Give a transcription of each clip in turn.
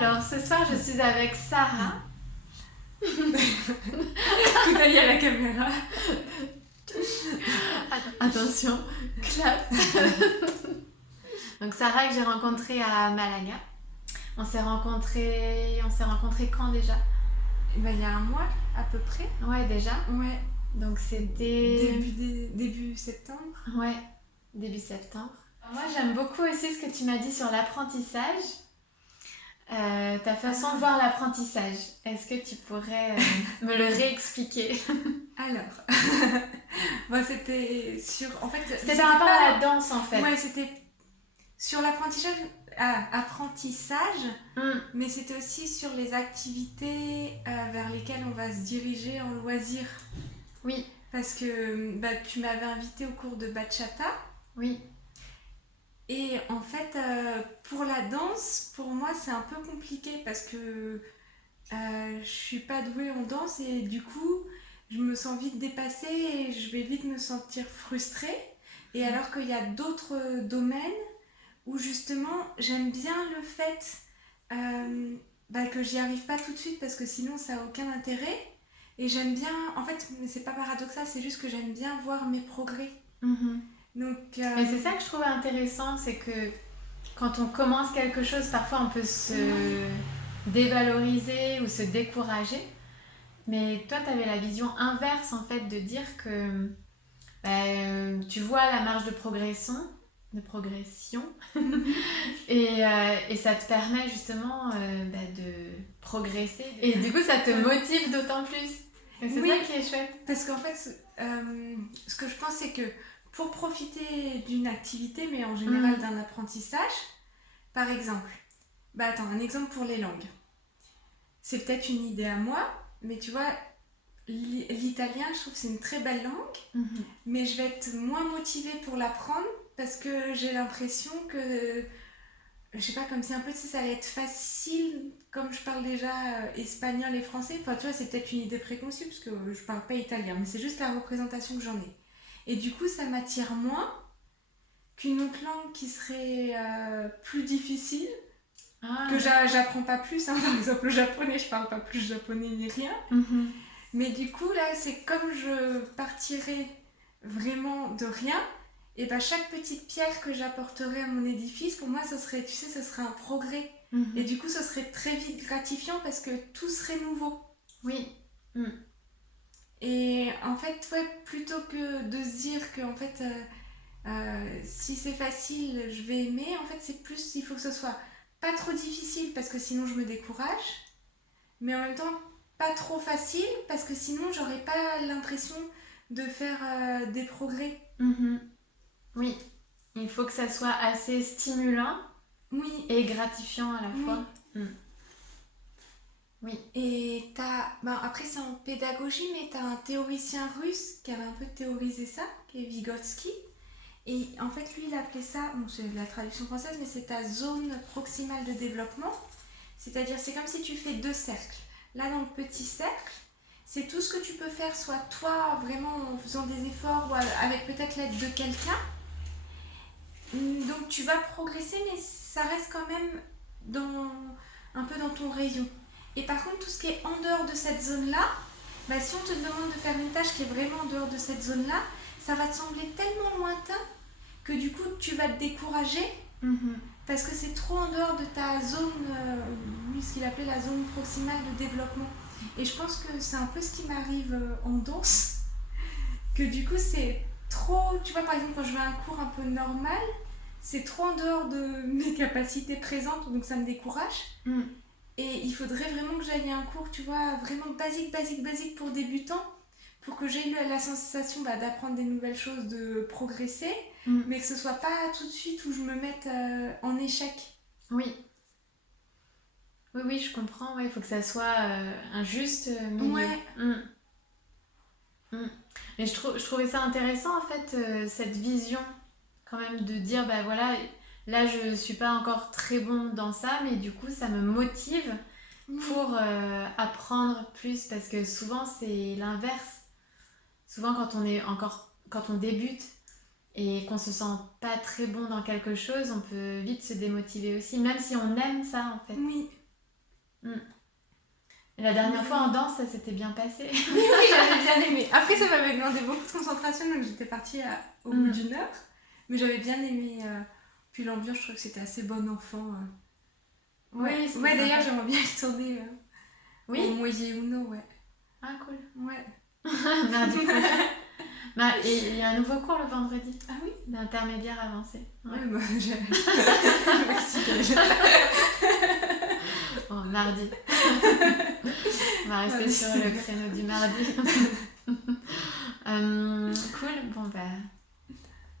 Alors, ce soir, je suis avec Sarah. Coup d'œil à la caméra. Attention, clap. Donc, Sarah que j'ai rencontrée à Malaga. On s'est rencontrés quand déjà? Il y a un mois à peu près. Ouais, déjà. Ouais. Donc, c'était... Début septembre. Ouais, début septembre. Moi, j'aime beaucoup aussi ce que tu m'as dit sur l'apprentissage. Ta façon de voir l'apprentissage. Est-ce que tu pourrais me le réexpliquer? Alors, c'était sur... En fait, C'était par rapport à la danse en fait. Ouais, c'était sur l'apprentissage, mais c'était aussi sur les activités vers lesquelles on va se diriger en loisir. Oui. Parce que tu m'avais invitée au cours de bachata. Oui. Et en fait, pour la danse, pour moi, c'est un peu compliqué parce que je suis pas douée en danse et du coup, je me sens vite dépassée et je vais vite me sentir frustrée. Et alors qu'il y a d'autres domaines où justement, j'aime bien le fait que j'y arrive pas tout de suite parce que sinon, ça a aucun intérêt. Et j'aime bien, en fait, mais c'est pas paradoxal, c'est juste que j'aime bien voir mes progrès. Donc, Mais c'est ça que je trouve intéressant, c'est que quand on commence quelque chose, parfois on peut se dévaloriser ou se décourager. Mais toi, tu avais la vision inverse en fait de dire que tu vois la marge de progression et ça te permet justement de progresser. Et du coup, ça te motive d'autant plus. Et c'est ça qui est chouette. Parce qu'en fait, ce que je pense, c'est que pour profiter d'une activité, mais en général d'un apprentissage, par exemple, un exemple pour les langues. C'est peut-être une idée à moi, mais tu vois, l'italien, je trouve que c'est une très belle langue, mais je vais être moins motivée pour l'apprendre parce que j'ai l'impression que, je sais pas, comme si un peu, tu sais, ça allait être facile, comme je parle déjà espagnol et français. Enfin, tu vois, c'est peut-être une idée préconçue parce que je parle pas italien, mais c'est juste la représentation que j'en ai. Et du coup, ça m'attire moins qu'une autre langue qui serait plus difficile, que j'apprends pas plus. Hein. Par exemple, le japonais, je parle pas plus japonais ni rien. Mais du coup, là, c'est comme je partirais vraiment de rien, et chaque petite pierre que j'apporterais à mon édifice, pour moi, ce serait, tu sais, ce serait un progrès. Et du coup, ce serait très vite gratifiant parce que tout serait nouveau. Oui. Et en fait, ouais, plutôt que de se dire que en fait, si c'est facile, je vais aimer, en fait, c'est plus, il faut que ce soit pas trop difficile parce que sinon je me décourage, mais en même temps, pas trop facile parce que sinon j'aurais pas l'impression de faire des progrès. Oui, il faut que ça soit assez stimulant et gratifiant à la fois. Oui. Et après c'est en pédagogie, mais t'as un théoricien russe qui avait un peu théorisé ça, qui est Vygotsky. Et en fait, lui, il appelait ça, bon, c'est la traduction française, mais c'est ta zone proximale de développement. C'est-à-dire, c'est comme si tu fais deux cercles. Là, dans le petit cercle, c'est tout ce que tu peux faire, soit toi, vraiment en faisant des efforts, ou avec peut-être l'aide de quelqu'un. Donc, tu vas progresser, mais ça reste quand même un peu dans ton rayon. Et par contre, tout ce qui est en dehors de cette zone-là, si on te demande de faire une tâche qui est vraiment en dehors de cette zone-là, ça va te sembler tellement lointain que du coup tu vas te décourager parce que c'est trop en dehors de ta zone, lui ce qu'il appelait la zone proximale de développement. Et je pense que c'est un peu ce qui m'arrive en danse, que du coup c'est trop, tu vois par exemple quand je vais à un cours un peu normal, c'est trop en dehors de mes capacités présentes, donc ça me décourage. Et il faudrait vraiment que j'aille à un cours, tu vois, vraiment basique pour débutants, pour que j'aie la sensation d'apprendre des nouvelles choses, de progresser, mais que ce soit pas tout de suite où je me mette en échec. Oui. Oui, je comprends. Il faut que ça soit un juste milieu. Ouais. Mais je trouvais ça intéressant, en fait, cette vision, quand même, de dire, voilà, là, je suis pas encore très bon dans ça, mais du coup, ça me motive pour apprendre plus, parce que souvent, c'est l'inverse. Souvent, quand on débute et qu'on se sent pas très bon dans quelque chose, on peut vite se démotiver aussi, même si on aime ça, en fait. Oui. Mm. Et la dernière fois en danse, ça s'était bien passé. Oui, j'avais bien aimé. Après, ça m'avait demandé beaucoup de concentration, donc j'étais partie au bout d'une heure. Mais j'avais bien aimé. Puis l'ambiance, je trouve que c'était assez bon enfant. Ouais, Oui, c'était ouais, d'ailleurs, sympa. j'aimerais bien y retourner au Oui? Moyer Uno, ouais. Ah, cool. Ouais. Mardi prochain. Et il y a un nouveau cours le vendredi, Ah oui? d'intermédiaire avancé. Ouais. Ouais, bah, Merci. Bon, mardi. On va rester sur le créneau du mardi. Cool, bon bah,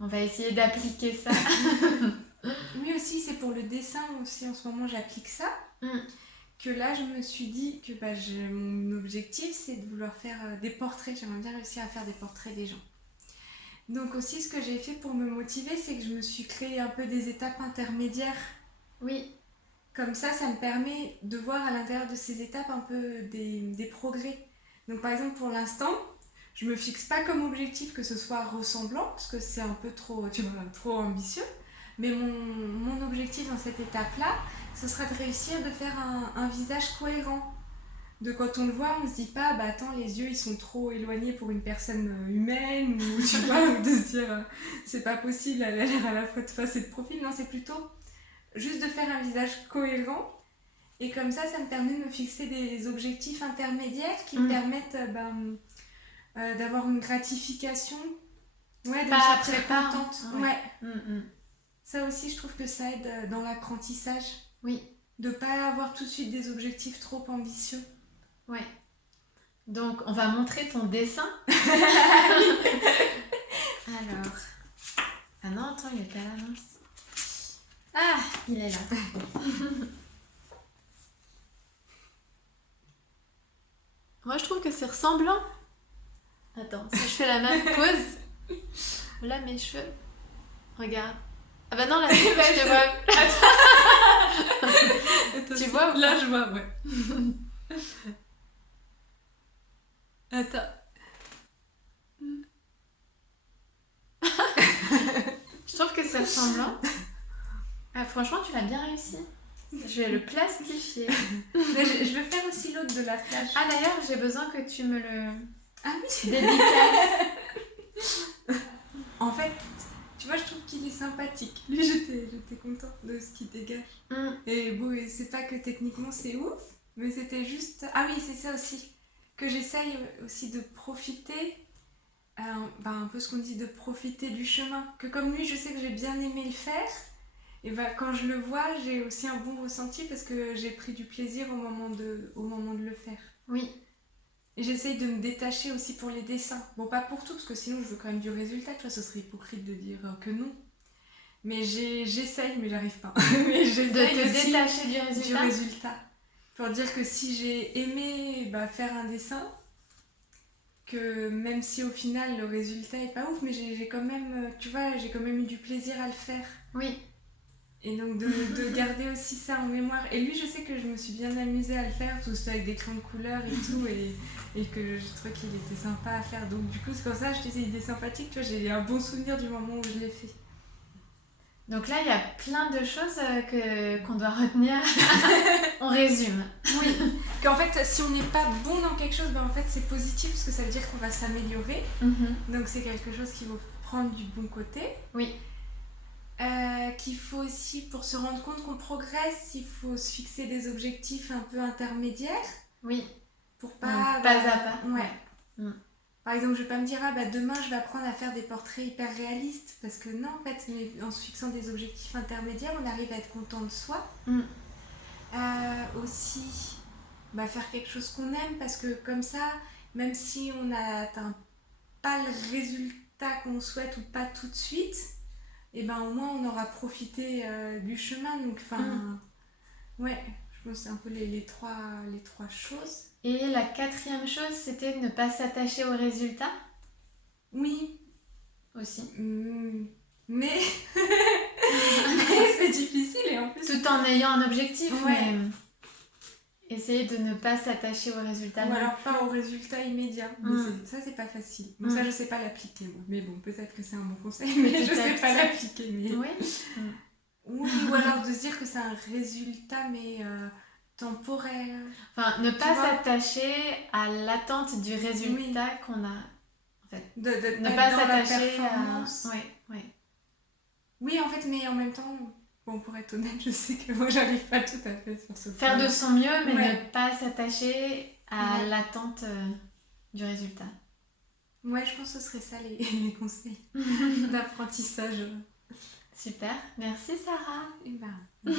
on va essayer d'appliquer ça. Oui, aussi, c'est pour le dessin aussi, en ce moment, j'applique ça. Que là, je me suis dit que mon objectif, c'est de vouloir faire des portraits. J'aimerais bien réussir à faire des portraits des gens. Donc aussi, ce que j'ai fait pour me motiver, c'est que je me suis créé un peu des étapes intermédiaires. Oui. Comme ça me permet de voir à l'intérieur de ces étapes un peu des progrès. Donc par exemple, pour l'instant, je me fixe pas comme objectif que ce soit ressemblant, parce que c'est un peu trop, tu vois, trop ambitieux. Mais mon objectif dans cette étape-là, ce sera de réussir de faire un visage cohérent. De quand on le voit, on se dit pas, bah attends, les yeux ils sont trop éloignés pour une personne humaine, ou tu vois, ou de se dire, c'est pas possible, elle a l'air à la fois de face et de profil. Non, c'est plutôt juste de faire un visage cohérent. Et comme ça me permet de me fixer des objectifs intermédiaires qui me permettent d'avoir une gratification. Ouais, de me sentir contente. Ouais. Ça aussi, je trouve que ça aide dans l'apprentissage. Oui. De pas avoir tout de suite des objectifs trop ambitieux. Ouais. Donc, on va montrer ton dessin. Alors. Ah non, attends, il était à la mince. Ah, il est là. Moi, je trouve que c'est ressemblant. Attends, si je fais la même pose. Là, mes cheveux. Regarde. Ah bah non, là, je te vois. Attends, tu vois ou là, pas? je vois, ouais. Attends. Je trouve que c'est ressemblant. Ah, franchement, tu l'as bien réussi. Je vais le plastifier. Mais je veux faire aussi l'autre de la plage. Ah, d'ailleurs, j'ai besoin que tu me le oui. dédicaces. En fait, tu vois, je trouve qu'il est sympathique. Lui, j'étais contente de ce qu'il dégage. Et bon, c'est pas que techniquement c'est ouf, mais c'était juste... Ah oui, c'est ça aussi. Que j'essaye aussi de profiter, un peu ce qu'on dit, de profiter du chemin. Que comme lui, je sais que j'ai bien aimé le faire. Et quand je le vois, j'ai aussi un bon ressenti parce que j'ai pris du plaisir au moment de le faire. Oui. Et j'essaye de me détacher aussi pour les dessins. Bon, pas pour tout, parce que sinon je veux quand même du résultat, tu vois, ce serait hypocrite de dire que non. Mais j'essaye, mais j'arrive pas. Mais De te détacher du résultat. Pour dire que si j'ai aimé faire un dessin, que même si au final le résultat est pas ouf, mais j'ai quand même, tu vois, j'ai quand même eu du plaisir à le faire. Oui. Et donc de garder aussi ça en mémoire. Et lui, je sais que je me suis bien amusée à le faire, parce que c'était avec des crayons de couleur et tout, et que je trouvais qu'il était sympa à faire. Donc du coup, c'est pour ça que je te dis, il est sympathique, tu vois, j'ai un bon souvenir du moment où je l'ai fait. Donc là, il y a plein de choses qu'on doit retenir. On résume. Oui, qu'en fait, si on n'est pas bon dans quelque chose, en fait, c'est positif, parce que ça veut dire qu'on va s'améliorer. Donc c'est quelque chose qu'il faut prendre du bon côté. Oui. Qu'il faut aussi, pour se rendre compte qu'on progresse, il faut se fixer des objectifs un peu intermédiaires. Oui. Pour pas... pas à pas. Ouais. Par exemple, je vais pas me dire, demain je vais apprendre à faire des portraits hyper réalistes. Parce que non, en fait, mais en se fixant des objectifs intermédiaires, on arrive à être content de soi. Aussi, faire quelque chose qu'on aime, parce que comme ça, même si on n'atteint pas le résultat qu'on souhaite ou pas tout de suite, et au moins on aura profité du chemin. Donc ouais, je pense que c'est un peu les trois choses. Et la quatrième chose, c'était de ne pas s'attacher au résultat. Oui. Aussi. Mais c'est difficile, et en plus... Tout en ayant un objectif, mais essayer de ne pas s'attacher au résultat. Ou alors pas au résultat immédiat. Mais ça, c'est pas facile. Bon, ça, je sais pas l'appliquer, moi. Mais bon, peut-être que c'est un bon conseil, mais je sais pas l'appliquer. Mais... Oui. Oui, ou alors de se dire que c'est un résultat, mais temporaire. Enfin, ne pas vois s'attacher à l'attente du résultat qu'on a. En fait. De Ne pas s'attacher à... Oui, oui. Oui, en fait, mais en même temps, bon, pour être honnête, je sais que moi, j'arrive pas tout à fait sur ce point. Faire de son mieux, mais Ouais. ne pas s'attacher à Ouais. l'attente du résultat. Ouais, je pense que ce serait ça les conseils d'apprentissage. Super. Merci Sarah. Et ben.